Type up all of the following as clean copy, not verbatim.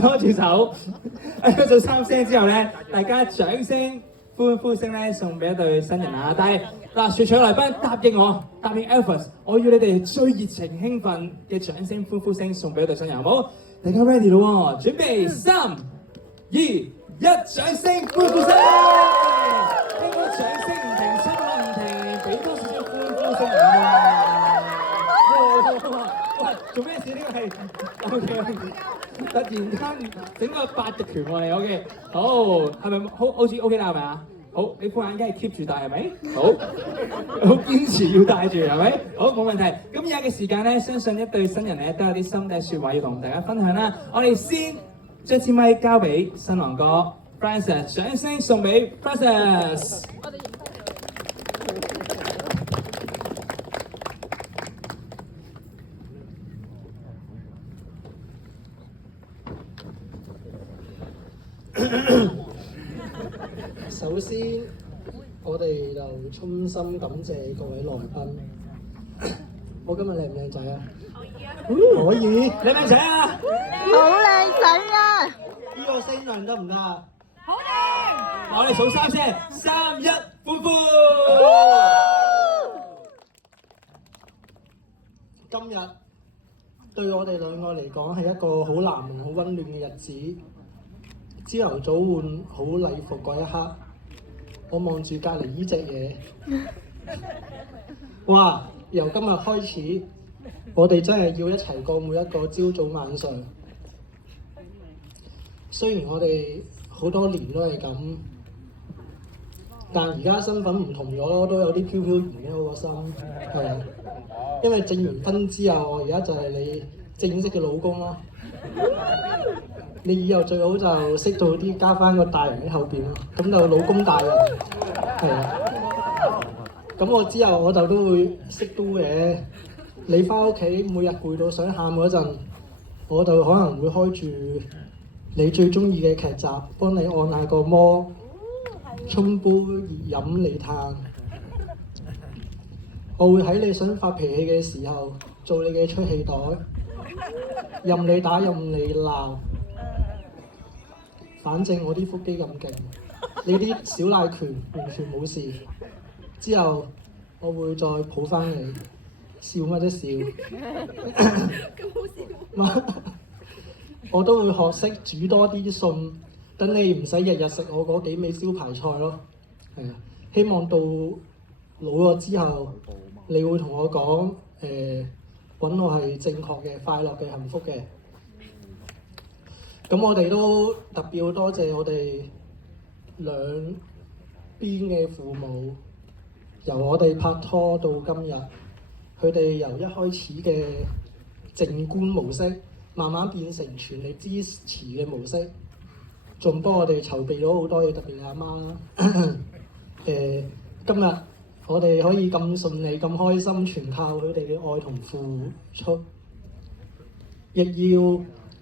拖住手，做3聲之後咧，大家掌聲、歡呼聲咧送俾一對新人啊！但係嗱，全場來賓答應 Elvis， 我要你哋最熱情興奮嘅掌聲、歡呼聲送俾一對新人，好唔好？大家 ready 咯喎，準備3、2、1，掌聲、歡呼聲！聽到掌聲唔停，親吻唔停，俾多少少歡呼聲哇！做咩事？呢個係 OK。突然間整個8極拳喎你 OK， 好係咪好似 OK 啦係咪啊？好，你副眼鏡係 keep 住戴係咪？好堅持要戴住係咪？好冇問題。咁而家嘅時間咧，相信一對新人咧都有啲心底説話要同大家分享啦。我哋先將支咪交俾新郎哥 Francis， 掌聲送俾 Francis。首先，我哋就衷心感謝各位來賓。我今日靚唔靚仔啊？可以。靚唔靚仔啊？好靚仔啊！呢個聲量得唔得啊？好靚！我哋數3聲，3、1，歡呼！今日對我哋兩個嚟講係一個好難忘、好溫暖嘅日子。朝頭早換好禮服嗰一刻，我望住隔離呢隻嘢，哇！由今日開始，我哋真係要一齊過每一個朝早晚上。雖然我哋好多年都係咁，但而家身份唔同咗咯，都有啲飄飄然嘅我個心，係啊。因為證完婚之後，我而家就係你正式嘅老公咯。你以後最好就識到啲加翻個大人喺後邊咯，咁就老公大人，係啊。咁我之後我就都會識都嘅。你翻屋企每日攰到想喊嗰陣，我就可能會開住你最中意嘅劇集，幫你按下個摩，沖杯熱飲嚟嘆。我會喺你想發脾氣嘅時候做你嘅出氣袋，任你打任你鬧。反正我啲腹肌咁勁，你啲小奶拳完全冇事。之後我會再抱翻你，笑乜啫笑？咁好笑！我都會學識煮多啲餸，等你唔使日日食我嗰幾味招牌菜咯。係啊，希望到老咗之後，你會同我講揾我係正確嘅、快樂嘅、幸福嘅。咁我哋都特別好多謝我哋兩邊嘅父母，由我哋拍拖到今日，佢哋由一開始嘅靜觀模式，慢慢變成全力支持嘅模式，仲幫我哋籌備咗好多嘢，特別係阿媽。今日我哋可以咁順利、咁開心，全靠佢哋嘅愛同付出，亦要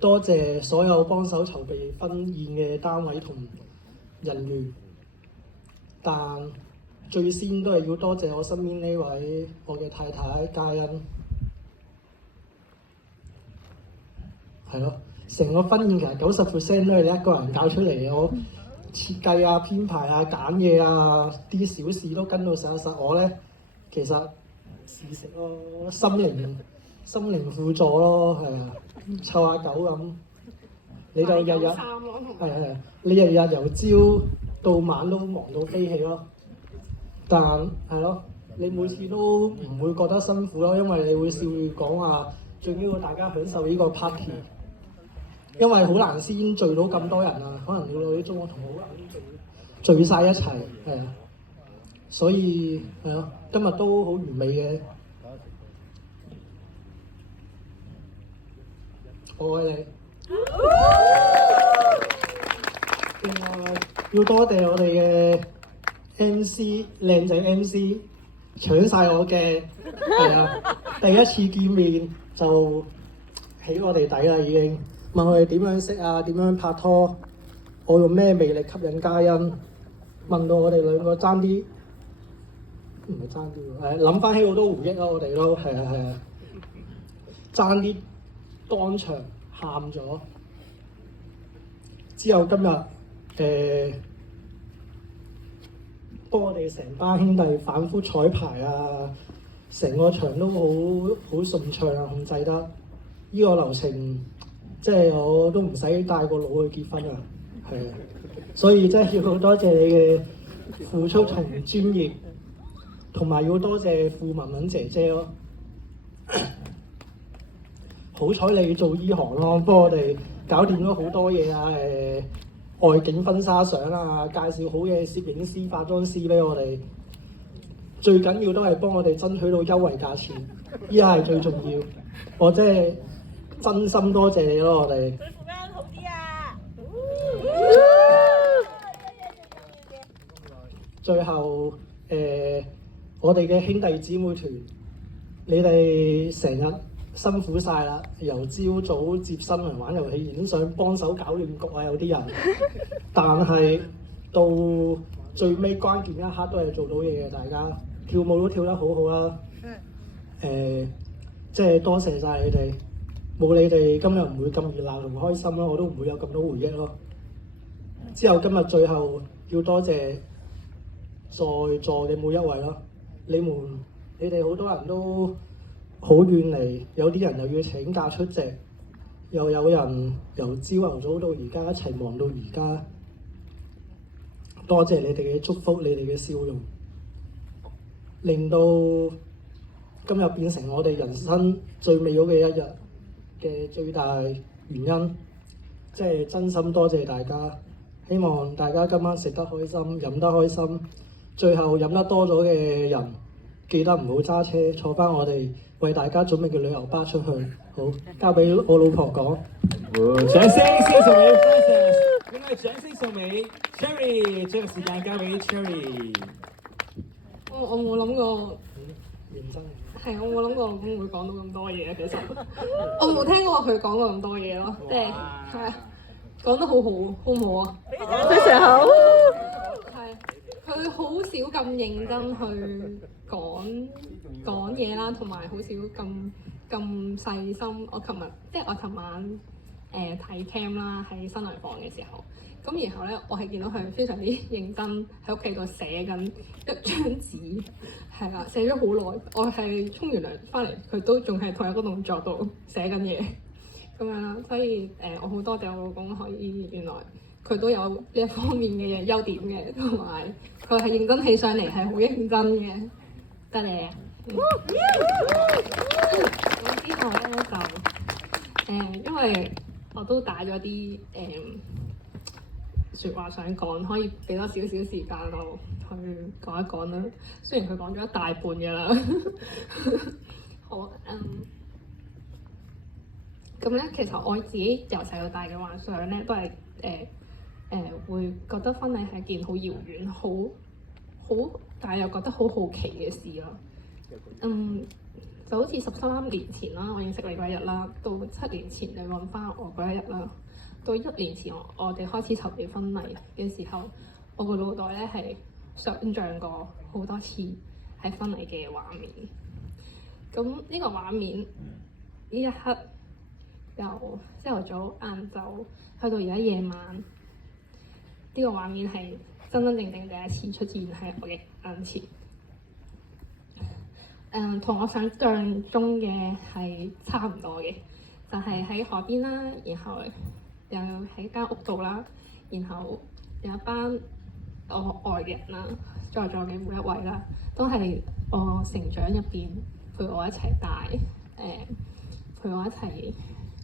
多謝所有幫手籌備婚宴嘅單位同人員，但最先都係要多謝我身邊呢位我嘅太太嘉欣。係咯，成個婚宴其實90% 都係你一個人搞出嚟嘅。我設計啊、編排啊、揀嘢啊，啲小事都跟到實。我咧其實試食咯，心靈輔助咯，係啊，湊下狗咁。你就日日係，你日日由朝到晚都忙到飛起咯。但係咯，你每次都唔會覺得辛苦咯，因為你會笑住講話，最緊要大家享受呢個 party。因為好難先聚到咁多人啊，可能要到啲中學同學好難聚晒一齊，係啊，所以係咯，今日都好完美嘅。我愛你。另外要多謝我哋嘅 MC 靚仔 MC 搶晒我嘅，係啊，第一次見面就起我哋底啦已經。問我哋點樣識啊？點樣拍拖？我用咩魅力吸引嘉欣？問到我哋兩個爭啲，唔係爭啲喎，諗翻起好多回憶咯，我哋都係啊，爭啲當場喊咗。之後今日幫我哋成班兄弟反覆彩排啊，成個場都好順暢啊，控制得。呢個流程即係我都唔使帶個腦去結婚啊，係啊，所以真係要好多謝你嘅付出同專業，同埋要多謝傅文文姐姐咯。好彩你做依行咯，幫我哋搞掂咗好多嘢啊！外景婚紗相啊，介紹好嘅攝影師、化妝師俾我哋。最緊要都係幫我哋爭取到優惠價錢，依家係最重要。我真係真心多謝你咯，我哋。對副間好啲啊！最後我哋嘅兄弟姊妹團，你哋成日辛苦晒啦，由朝早接新人玩遊戲，已經想幫手搞亂局啊！有啲人，但係到最尾關鍵一刻都係做到嘢嘅，大家跳舞都跳得好好啦。即係多謝晒你哋，冇你哋今日唔會咁熱鬧同開心咯，我都唔會有咁多回憶咯。之後今日最後要多謝在座嘅每一位咯，你哋好多人都好遠嚟，有啲人又要請假出席，又有人由朝頭早到而家一齊忙到而家。多謝你哋嘅祝福，你哋嘅笑容，令到今日變成我哋人生最美好嘅一日嘅最大原因。即係真心多謝大家，希望大家今晚食得開心，飲得開心。最後飲得多咗嘅人，記得唔好揸車，坐翻我哋為大家準備嘅旅遊巴出去。好，交俾我老婆講。掌聲先送俾 Francis， 另外掌聲送俾 Cherry， 將個時間交俾 Cherry。我冇諗過，認真。係我冇諗過老公會講到咁多嘢。其實我冇聽過佢講過咁多嘢咯，即係係講得好好，好唔好啊？非常好。係佢好少咁認真去講嘢啦，同埋好少咁細心。我琴晚睇 cam 啦，喺新娘房嘅時候，咁然後咧我係見到佢非常之認真喺屋企度寫緊一張紙，係啦，寫咗好耐。我係沖完涼翻嚟，佢都仲係同一個動作度寫緊嘢咁樣啦。所以我好多謝我老公可以，原來佢都有呢一方面嘅優點嘅，同埋佢係認真起上嚟係好認真嘅。得你啊！咁之後咧就因為我都打咗啲説話想講，可以俾多少少時間我去講一講啦。雖然佢講咗一大半嘅啦。好，咁咧其實我自己由細到大嘅幻想咧，都係會覺得婚禮係一件好遙遠、好但係又覺得好好奇嘅事咯。就好似13年前啦，我認識你嗰一日啦，到7年前你揾翻我嗰一日啦，到1年前我哋開始籌備婚禮嘅時候，我個腦袋咧係想像過好多次喺婚禮嘅畫面。咁呢個畫面呢一刻由朝頭早、晏晝去到而家夜晚，呢個畫面係真真正正第一次出現喺我嘅眼前。同我想像中嘅係差唔多嘅，就係喺海邊啦，然後又喺間屋度啦，然後有一班我愛嘅人啦，在座嘅每一位啦，都係我成長入邊陪我一齊大，陪我一齊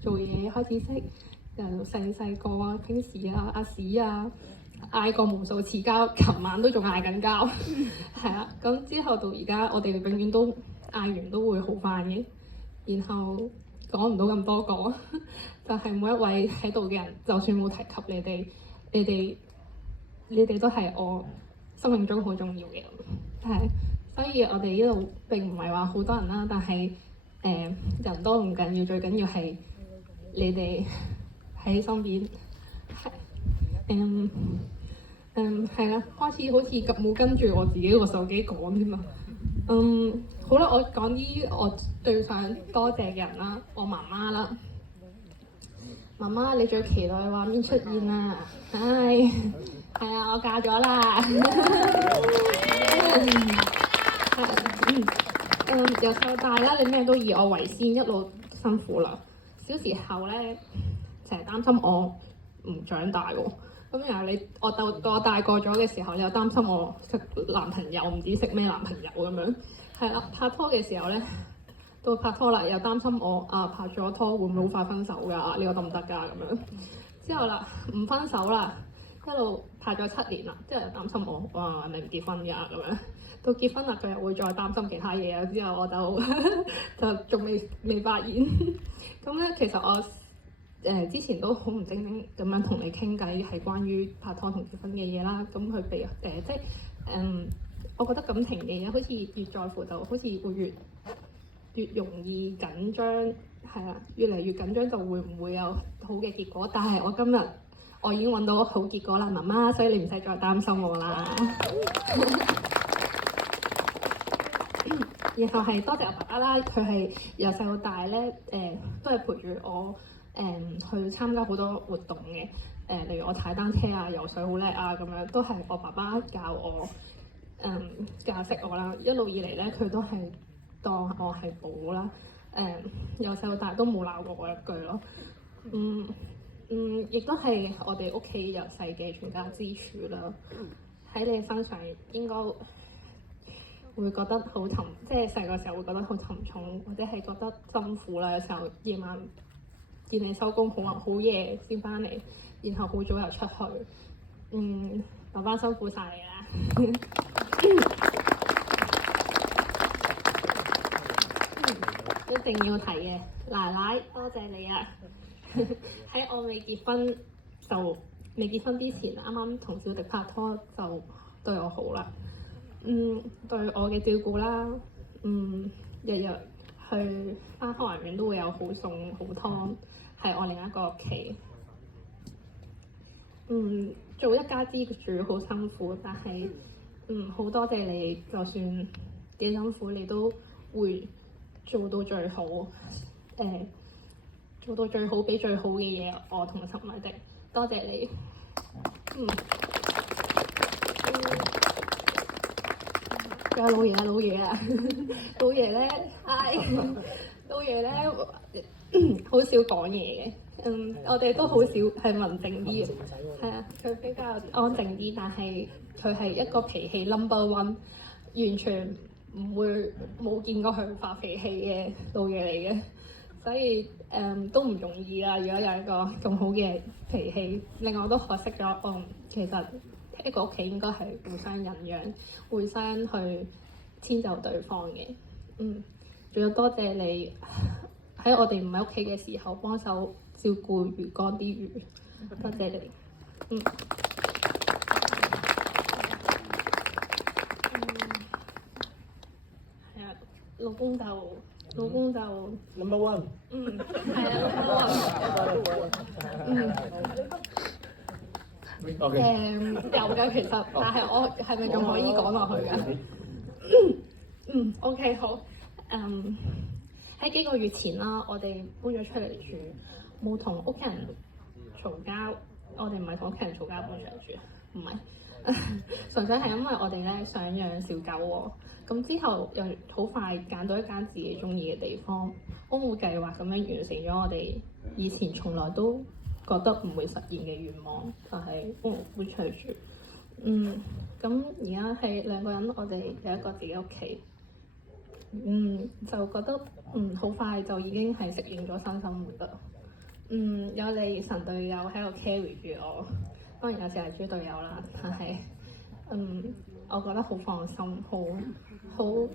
做嘢，開始識由細個啊，平時啊，阿屎啊，嗌過無數次交，琴晚都仲嗌緊交，係啊，咁之後到而家，我哋永遠都嗌完都會好翻嘅。然後講唔到咁多個，就係每一位喺度嘅人，就算冇提及你哋都係我生命中好重要嘅人，係。所以我哋呢度並唔係話好多人啦，但係人多唔緊要，最緊要係你哋喺身邊，係。係啦，開始好似冇跟住我自己個手機講添啊。好啦，我講啲我最想多謝嘅人啦，我媽媽啦。媽媽你最期待嘅畫面出現啦！唉，係啊，我嫁咗啦。由細到大啦，你咩都以我為先，一路辛苦啦。小時候咧，成日擔心我唔長大喎。咁然後我到我大個咗嘅時候，你又擔心我識男朋友，唔知識咩男朋友咁樣。係啦，拍拖嘅時候咧，到拍拖啦，又擔心我拍咗拖會唔會好快分手㗎？呢個得唔得㗎？咁樣之後啦，唔分手啦，一路拍咗7年啦，之後又擔心我係咪唔結婚㗎？咁樣到結婚啦，佢又會再擔心其他嘢啊。之後我就仲未發現。咁咧，其實我之前都好唔正經咁樣同你傾偈，係關於拍拖同結婚嘅嘢啦。咁佢俾即係我覺得感情嘅嘢好似越在乎，就好似會越容易緊張，係啦，越嚟越緊張就會唔會有好嘅結果。但係我今日我已經揾到好結果啦，媽媽，所以你唔使再擔心我啦。然後係多謝我爸爸啦，佢係由細到大咧，都係陪住我去參加好多活動嘅，例如我踩單車啊、游水好叻啊咁樣，都係我爸爸教我，教識我啦。一路以嚟咧，佢都係當我係寶啦，由細到大都冇鬧過我一句咯。亦都係我哋屋企由細嘅全家支柱啦。喺你身上應該會覺得好沉，即係細個時候會覺得好沉重，或者係覺得辛苦啦。有時候夜晚見你收工好夜先翻嚟，然後好早又出去。爸爸辛苦晒你啦。一定要提嘅，奶奶多謝你啊！喺我未結婚之前，啱啱同小迪拍拖就對我好啦。對我嘅照顧啦，日日去返開華園都會有好餸好湯，係我另一個屋企。做一家之主好辛苦，但係好多謝你，就算幾辛苦，你都會做到最好，做到最好，俾最好嘅嘢我同陳偉迪，多謝你。仲有老爺啊，老爺啊，老爺咧，老爺咧，好少講嘢嘅。我哋都好少係文靜啲嘅，係啊，佢比較安靜啲，但係佢係一個脾氣 No.1，完全唔會冇見過佢發脾氣嘅老爺嚟嘅，所以都唔容易啊！如果有一個咁好嘅脾氣，另外我都學識咗，其實一個屋企應該係互相忍讓，互相去遷就對方嘅。仲要多謝你喺我哋唔喺屋企嘅時候幫手照顧魚缸啲魚，多謝你。係啊，老公就 Number one。係啊有㗎其實，但係我係咪仲可以講落去㗎？OK 好。喺幾個月前啦，我哋搬咗出嚟住，冇同屋企人嘈交。我哋唔係同屋企人嘈交搬出嚟住，唔係，純粹係因為我哋咧想養小狗喎。咁之後又好快揀到一間自己中意嘅地方，都冇計劃咁樣完成咗我哋以前從來都覺得唔會實現嘅願望，就係搬出嚟住。咁而家係2個人，我哋有一個自己屋企。就覺得好快就已經係適應咗新生活啦。有你神隊友喺度 carry 住我，當然有時係豬隊友啦，但係我覺得好放心，好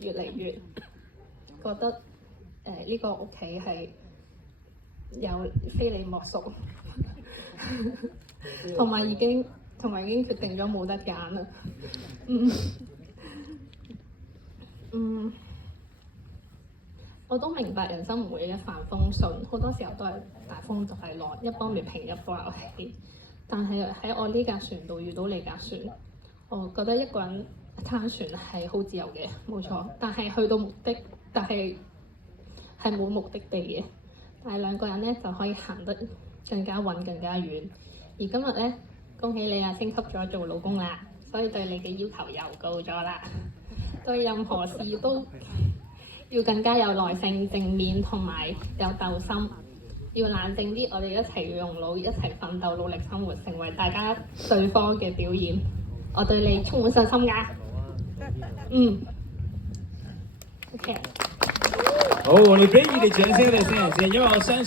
越嚟越覺得呢個屋企係有非你莫屬，同埋已經決定咗冇得揀啦。我都明白人生唔會一帆風順，好多時候都係大風大浪，一方面平一方面起。但係喺我呢架船度遇到你架船，我覺得一個人撐船係好自由嘅，冇錯。但係去到目的，但係冇目的地嘅。但係2個人咧就可以行得更加穩、更加遠。而今日咧，恭喜你啊，升級咗做老公啦，所以對你嘅要求又高咗啦。對任何事都要更加有耐性、正面同埋有鬥心，要冷靜啲。我哋一齊用腦，一齊奮鬥，努力生活，成為大家對方嘅表演。我對你充滿信心㗎。OK。好，我哋俾熱烈掌聲，我哋新人先，因為我相信